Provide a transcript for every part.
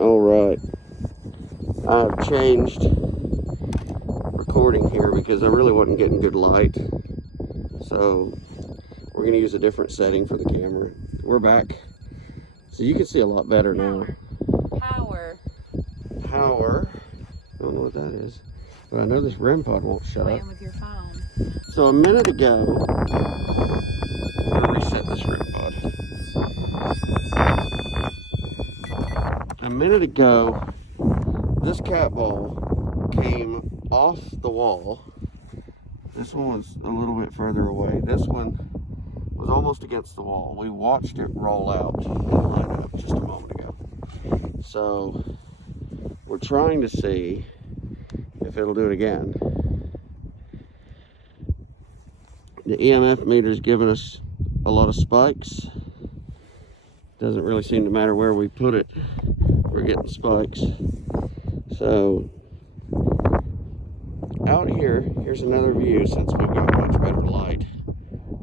All right. I've changed recording here because I really wasn't getting good light. So we're going to use a different setting for the camera. We're back. So you can see a lot better now. Power. I don't know what that is. But I know this REM pod won't shut up. With your phone. So a minute ago, I'm going to reset this REM pod. A minute ago, this cat ball came off the wall. This one was a little bit further away. This one was almost against the wall. We watched it roll out and line up just a moment ago. So we're trying to see if it'll do it again. The EMF meter's giving us a lot of spikes. Doesn't really seem to matter where we put it. We're getting spikes. So out here, here's another view since we've got much better light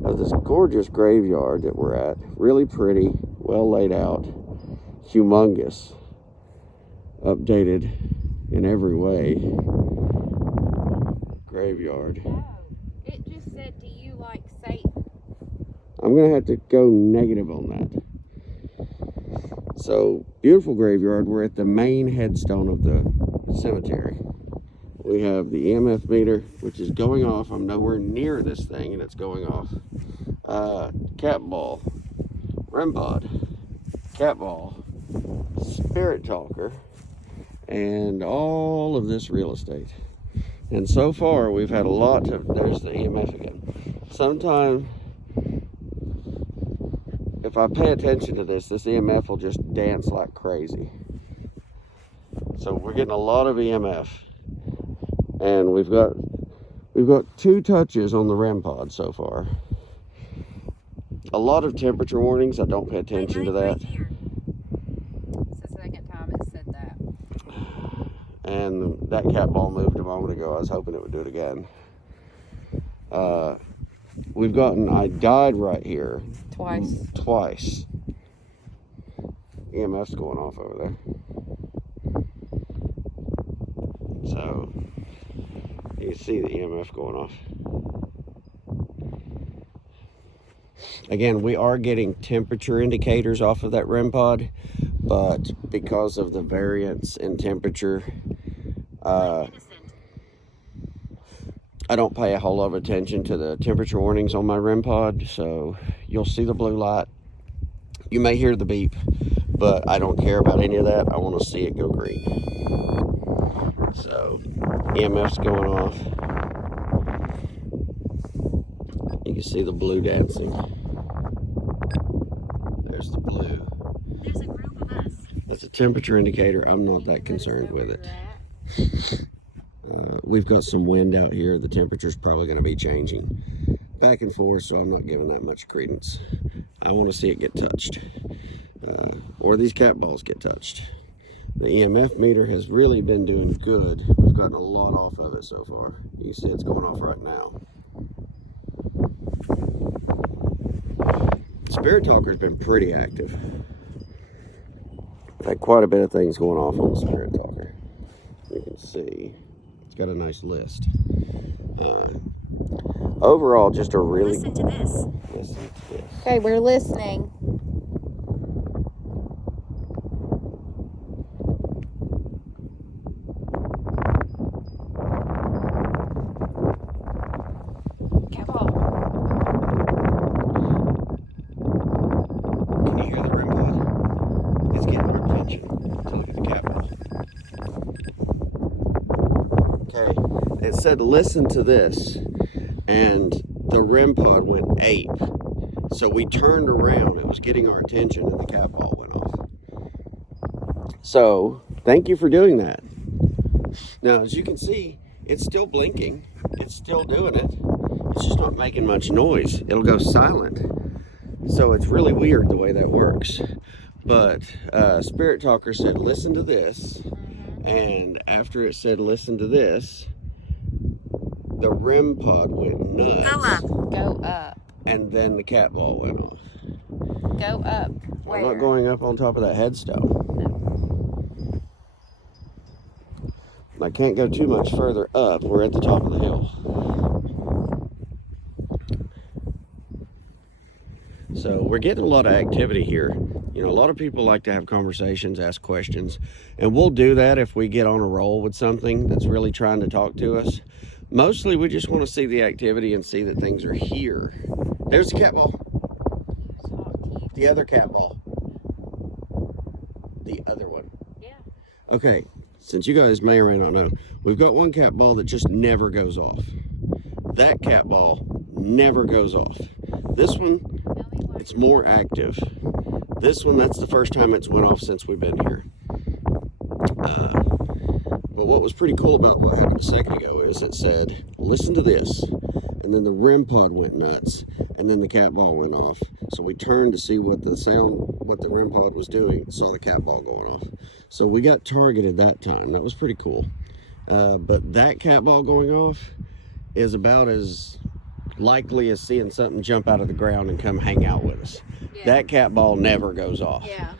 of this gorgeous graveyard that we're at. Really pretty, well laid out, humongous, updated in every way. Graveyard. Oh, it just said, do you like Satan? I'm gonna have to go negative on that. So, beautiful graveyard. We're at the main headstone of the cemetery. We have the EMF meter, which is going off. I'm nowhere near this thing, and it's going off. Cat ball, REM pod, cat ball, spirit talker, and all of this real estate. And so far, we've had a lot of, there's the EMF again. Sometime, if I pay attention to this EMF will just dance like crazy. So we're getting a lot of EMF. And we've got 2 touches on the REM pod so far. A lot of temperature warnings. I don't pay attention to that. It's the second time it said that. And that cat ball moved a moment ago. I was hoping it would do it again. We've gotten, I died right here. Twice. EMF's going off over there. So you can see the EMF going off. Again, we are getting temperature indicators off of that REM pod, but because of the variance in temperature, I don't pay a whole lot of attention to the temperature warnings on my REM pod, so you'll see the blue light. You may hear the beep, but I don't care about any of that. I want to see it go green. So, EMF's going off. You can see the blue dancing. There's the blue. There's a group of us. That's a temperature indicator. I'm not that concerned with it. We've got some wind out here. The temperature's probably going to be changing back and forth, so I'm not giving that much credence. I want to see it get touched, or these cat balls get touched. The EMF meter has really been doing good. We've gotten a lot off of it so far. You can see it's going off right now. Spirit Talker's been pretty active. I've had quite a bit of things going off on the Spirit Talker. You can see it's got a nice list. Overall, just a really... Listen to this. Listen to this. Okay, we're listening. Cat ball. Can you hear the REM pod? It's getting our attention to look at the cat ball. Okay, it said listen to this, and the REM pod went ape. So we turned around, it was getting our attention, and the cat ball went off. So, thank you for doing that. Now, as you can see, it's still blinking. It's still doing it. It's just not making much noise. It'll go silent. So it's really weird the way that works. But Spirit Talker said, listen to this. And after it said, listen to this, the REM pod went nuts. Go up. Go up. And then the cat ball went off. Go up. Where? I'm not going up on top of that headstone. I can't go too much further up. We're at the top of the hill. So we're getting a lot of activity here. You know, a lot of people like to have conversations, ask questions, and we'll do that if we get on a roll with something that's really trying to talk to us. Mostly we just want to see the activity and see that things are here. There's the cat ball. The other cat ball. The other one. Yeah. Okay, since you guys may or may not know, we've got one cat ball that just never goes off. That cat ball never goes off. This one, it's more active. This one, that's the first time it's went off since we've been here. But what was pretty cool about what happened a second ago is it said, listen to this. And then the REM pod went nuts. And then the cat ball went off. So we turned to see what the REM pod was doing. Saw the cat ball going off. So we got targeted that time. That was pretty cool. But that cat ball going off is about as likely as seeing something jump out of the ground and come hang out with us. Yeah. That cat ball never goes off. Yeah.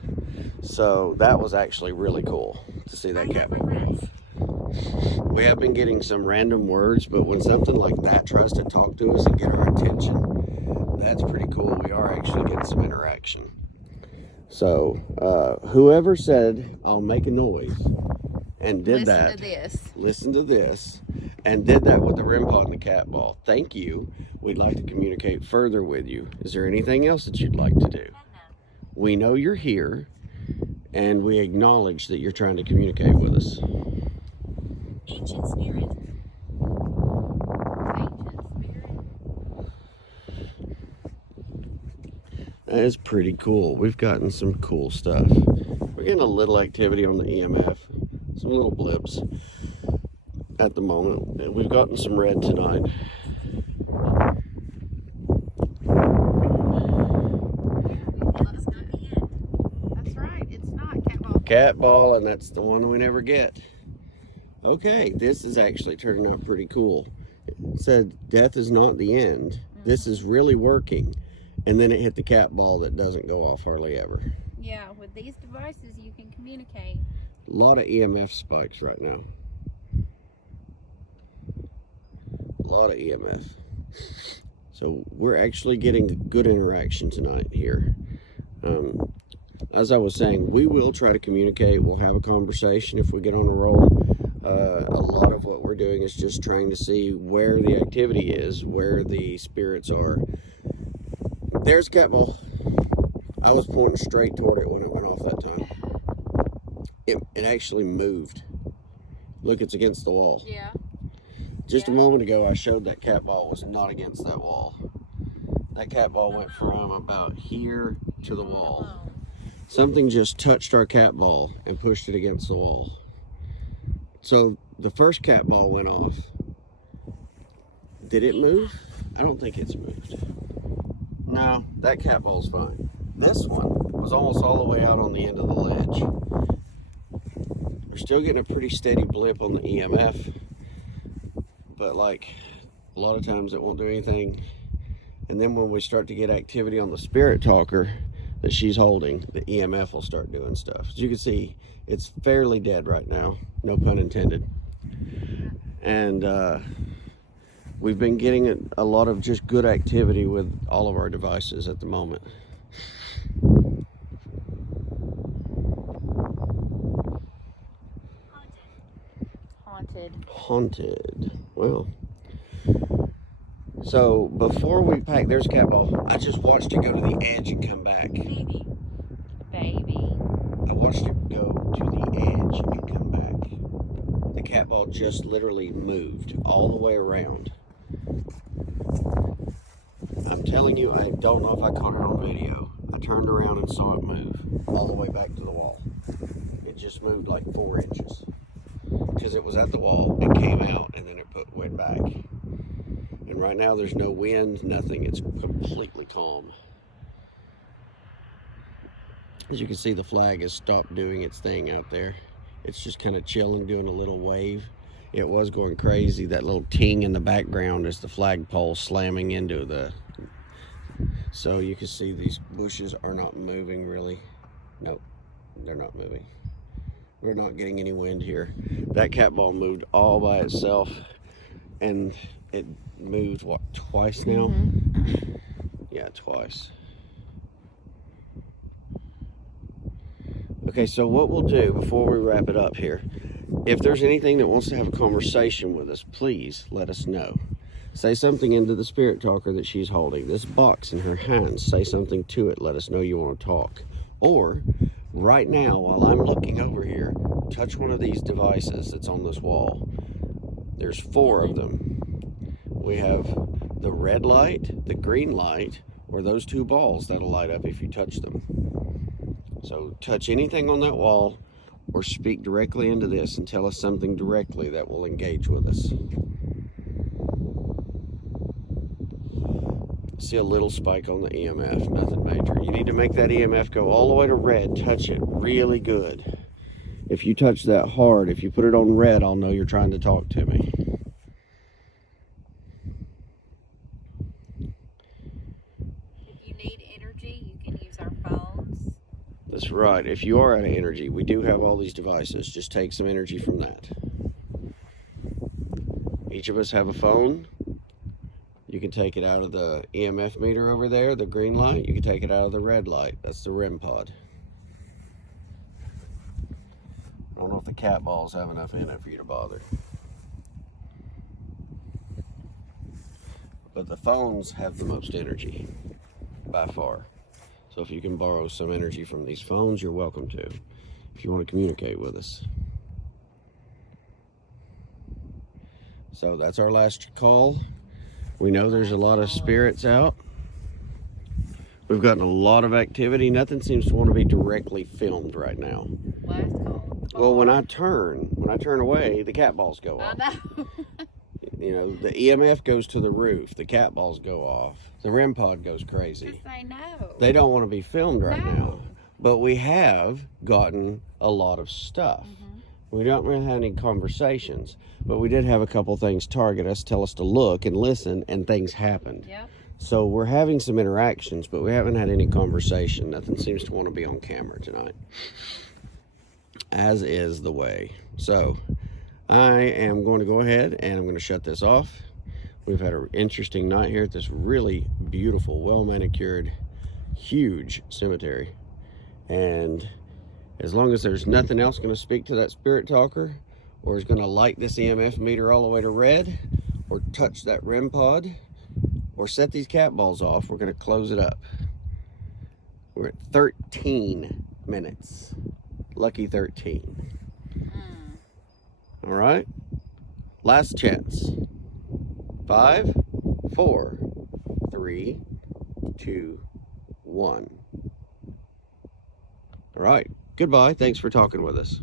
So that was actually really cool to see that cat ball go off. We have been getting some random words, but when something like that tries to talk to us and get our attention, that's pretty cool. We are actually getting some interaction. So whoever said, I'll make a noise, and did that. Listen to this. And did that with the REM pod and the cat ball. Thank you. We'd like to communicate further with you. Is there anything else that you'd like to do? We know you're here, and we acknowledge that you're trying to communicate with us. Ancient spirit. That is pretty cool. We've gotten some cool stuff. We're getting a little activity on the EMF, some little blips at the moment, and we've gotten some red tonight. That's not the end. That's right. It's not cat ball. Cat ball, and that's the one we never get. Okay, this is actually turning out pretty cool. It said death is not the end. This is really working. And then it hit the cat ball that doesn't go off hardly ever. Yeah, with these devices you can communicate. A lot of EMF spikes right now. A lot of EMF. So we're actually getting good interaction tonight here. As I was saying, we will try to communicate. We'll have a conversation if we get on a roll. A lot of what we're doing is just trying to see where the activity is, where the spirits are. There's cat ball. I was pointing straight toward it when it went off that time. It actually moved. Look, it's against the wall. Yeah. Just a moment ago, I showed that cat ball was not against that wall. That cat ball went from about here to the wall. Something just touched our cat ball and pushed it against the wall. So the first cat ball went off. Did it move? I don't think it's moved. No, that cat ball's fine. This one was almost all the way out on the end of the ledge. We're still getting a pretty steady blip on the EMF, but like a lot of times it won't do anything. And then when we start to get activity on the spirit talker that she's holding, the EMF will start doing stuff. As you can see, it's fairly dead right now, no pun intended. And we've been getting a lot of just good activity with all of our devices at the moment. Haunted. Well, so before we pack, there's a cat ball. I just watched it go to the edge and come back. Baby. I watched it go to the edge and come back. The cat ball just literally moved all the way around. I'm telling you, I don't know if I caught it on video. I turned around and saw it move all the way back to the wall. It just moved like 4 inches. Because it was at the wall, it came out, and then it went back. And right now there's no wind, nothing. It's completely calm. As you can see, the flag has stopped doing its thing out there. It's just kind of chilling, doing a little wave. It was going crazy. That little ting in the background is the flagpole slamming into the... So you can see these bushes are not moving really. Nope, they're not moving. We're not getting any wind here. That cat ball moved all by itself, and it moved, what, twice now? Yeah, twice. Okay, so what we'll do before we wrap it up here, if there's anything that wants to have a conversation with us, please let us know. Say something into the spirit talker that she's holding. This box in her hands, say something to it. Let us know you want to talk. Or, right now, while I'm looking over here, touch one of these devices that's on this wall. There's 4 of them. We have the red light, the green light, or those 2 balls that'll light up if you touch them. So touch anything on that wall or speak directly into this and tell us something directly that will engage with us. See a little spike on the EMF, nothing major. You need to make that EMF go all the way to red. Touch it really good. If you touch that hard, if you put it on red, I'll know you're trying to talk to me. If you need energy, you can use our phones. That's right. If you are out of energy, we do have all these devices. Just take some energy from that. Each of us have a phone. You can take it out of the EMF meter over there, the green light. You can take it out of the red light. That's the Remod. I don't know if the cat balls have enough in it for you to bother. But the phones have the most energy, by far. So if you can borrow some energy from these phones, you're welcome to, if you want to communicate with us. So that's our last call. We know there's a lot of spirits out. We've gotten a lot of activity. Nothing seems to want to be directly filmed right now. Last call. Well, when I turn away, the cat balls go I off. know. You know, the EMF goes to the roof. The cat balls go off. The REM pod goes crazy. Because they know. They don't want to be filmed right No. now. But we have gotten a lot of stuff. We don't really have any conversations, but we did have a couple things target us, tell us to look and listen, and things happened. Yep. So we're having some interactions, but we haven't had any conversation. Nothing seems to want to be on camera tonight, as is the way. So I am going to go ahead and I'm going to shut this off. We've had an interesting night here at this really beautiful, well-manicured, huge cemetery. And as long as there's nothing else going to speak to that spirit talker, or is going to light this EMF meter all the way to red, or touch that REM pod, or set these cat balls off, we're going to close it up. We're at 13 minutes. Lucky 13. All right. Last chance. 5, 4, 3, 2, 1. All right. Goodbye. Thanks for talking with us.